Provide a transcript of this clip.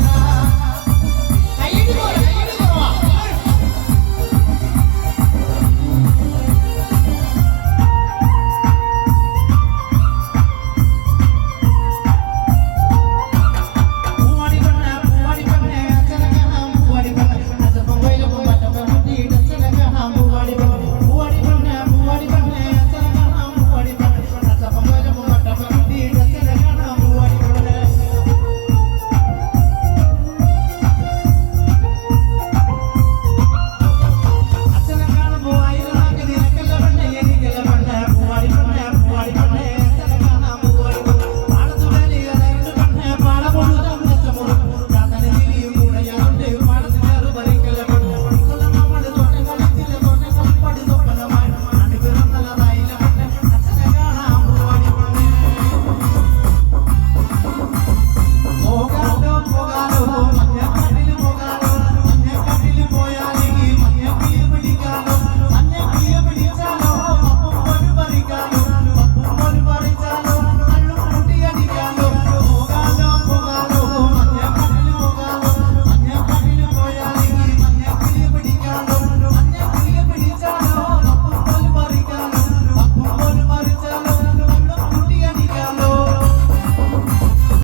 Bye.